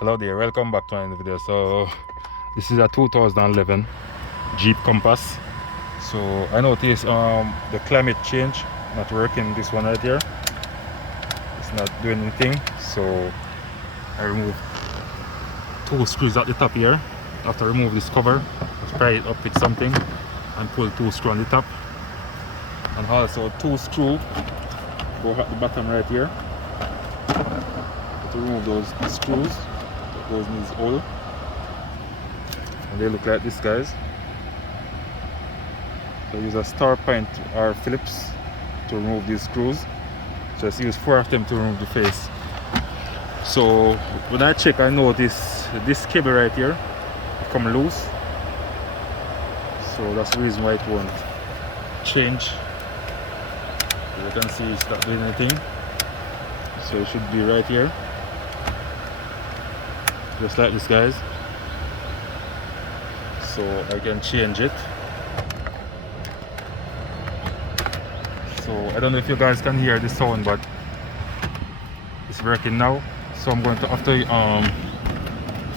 Hello there, welcome back to another video. So this is a 2011 Jeep Compass. So I noticed the climate change not working, this one right here. It's not doing anything. So I removed two screws at the top here. After I remove this cover, just pry it up with something and pull two screws on the top. And also two screws go at the bottom right here. To remove those screws that goes in this hole, and they look like this, guys. So use a star point or Phillips to remove these screws. Just use 4 of them to remove the face. So when I check, I notice this cable right here come loose, so that's the reason why it won't change. You can see it's not doing anything, so it should be right here, just like this, guys. So I can change it. So I don't know if you guys can hear the sound, but it's working now. So I'm going to have to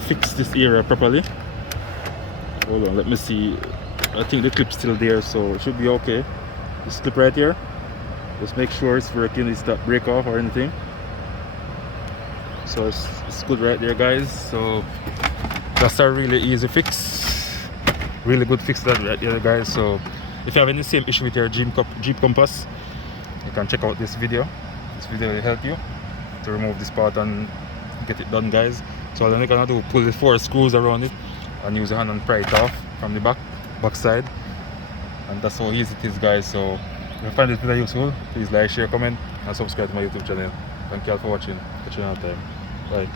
fix this area properly. Hold on, let me see. I think the clip's still there, so it should be okay. This clip right here, just make sure it's working, it's not break off or anything. So it's good right there, guys. So that's a really easy fix, really good fix that right there, guys. So if you have any same issue with your Jeep Compass, you can check out this video. This video will help you to remove this part and get it done, guys. So all you're gonna do, pull the 4 screws around it and use your hand and pry it off from the back side, and that's how easy it is, guys. So if you find this video useful, please like, share, comment and subscribe to my YouTube channel. Thank you all for watching. Catch you another time. Bye.